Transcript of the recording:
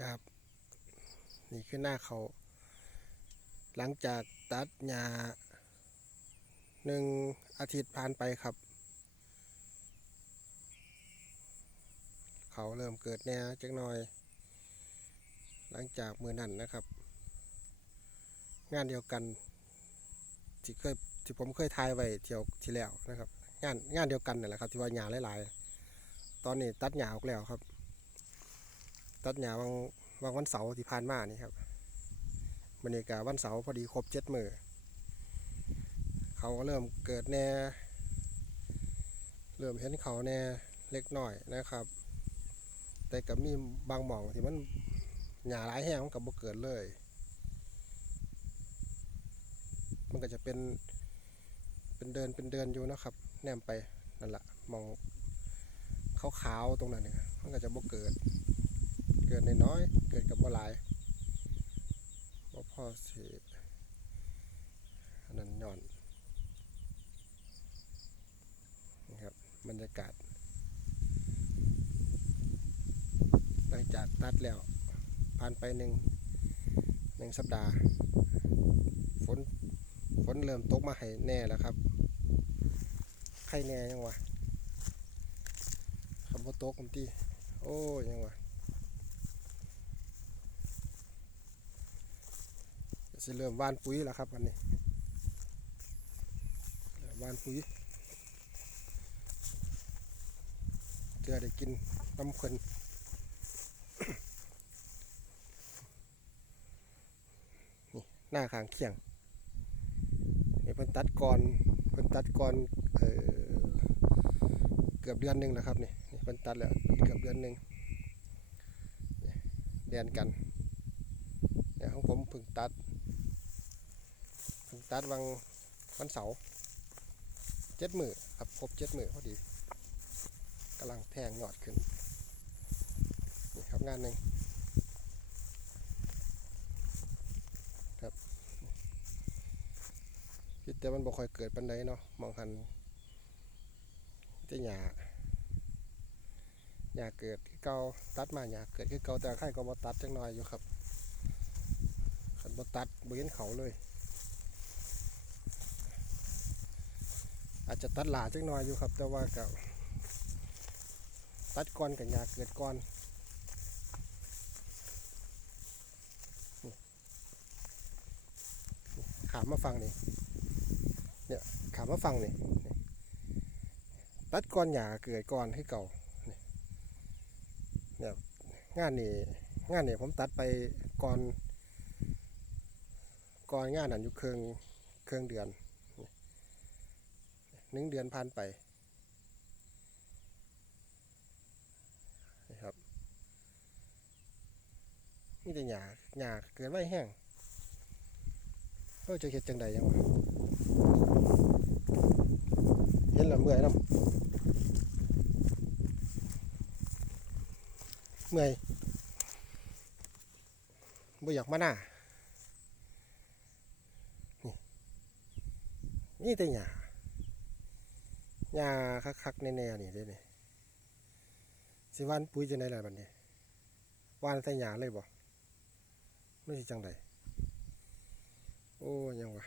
ครับนี่คือหน้าเขา หลังจากตัดหญ้าหนึ่งอาทิตย์ผ่านไปครับ เขาเริ่มเกิดแน่จักหน่อย หลังจากมือนั่นนะครับ งานเดียวกันที่เคยที่ผมเคยทายไว้เที่ยวที่แล้วนะครับ งานงานเดียวกันนั่แหละครับที่ว่าหญ้าหลายๆ ตอนนี้ตัดหญ้าออกแล้วครับ ตัดหญ้าวังวังวันเสาร์ที่ผ่านมานี่ครับบรรยากาศวันเสาร์พอดีครบเจ็ดมือเขาก็เริ่มเกิดแหน่ เริ่มเห็นเขาแหน่เล็กน้อยนะครับ แต่ก็มีบางหม่องที่มันหญ้าหลายแห้งมันกับบ่เกิดเลย มันก็จะเป็นเป็นเดินเป็นเดินอยู่นะครับ แนมไปนั่นแหละมองขาวๆตรงนั้นเนี่ยมันก็จะบ่เกิด เกิดน้อยเกิดกับบ่หลายบ่พอสิอันนั้นย้อนนี่ครับบรรยากาศ หลังจากตัดแล้ว ผ่านไปหนึ่งหนึ่งสัปดาห์ ฝนฝนเริ่มตกมาให้แน่แล้วครับ ใครแน่ยังวะคำว่าตกผมตีโอ้ยยังวะ สิเริ่มวานปุ๋ยแล้วครับวันนี้วานปุ๋ยเพื่อได้กินน้ำเพลินนี่หน้าขางเคียงนี่เพิ่นตัดก่อนเพิ่นตัดก่อนเออเกือบเดือนหนึ่งแล้วครับนี่นี่เพิ่นตัดแล้วเกือบเดือนหนึ่งนี่เดือนกันเนี่ยของผมเพิ่งตัด ตัดวันวันเสาร์เจ็ดมือครับครบเจ็ดมือพอดีกำลังแทงยอดขึ้น นี่ครับงานหนึ่งคิดแต่มันบ่ค่อยเกิดปันใดเนาะมองหันจะหยาหยาเกิดคือเก่าตัดมาหยาเกิดคือเก่าแต่ใครก็บ่ตัดจังหน่อยอยู่ครับคันบ่ตัดบ่เห็นเขาเลย อาจจะตัดหลาจังหน่อยอยู่ครับ แต่ว่าก็ตัดก่อนกับหยาเกิดก่อนขามมาฟังนี่เนี่ยขามมาฟังนี่ตัดก้อนหยาเกิดก่อนให้เก่าเนี่ยงานนี่งานนี่ผมตัดไปก่อนก่อนงานนั้นอยู่เครื่องเครื่องเดือน หนึ่งเดือนผ่านไปนี่ครับนี่แต่หยาหยาเกิดไว้แห้งเราจะเห็ดจังใดยังวะเห็นแล้วเมื่อยน้ำเมื่อยบ่อยากมาหน้านี่นี่แต่หญ้า หญ้าคักๆแน่ๆนี่เด้นี่สิวันปุ๋ยจังไดล่ะบัดนี้วานใส่หญ้าเลยบ่ไม่ใช่จังใดโอ้ยังวะ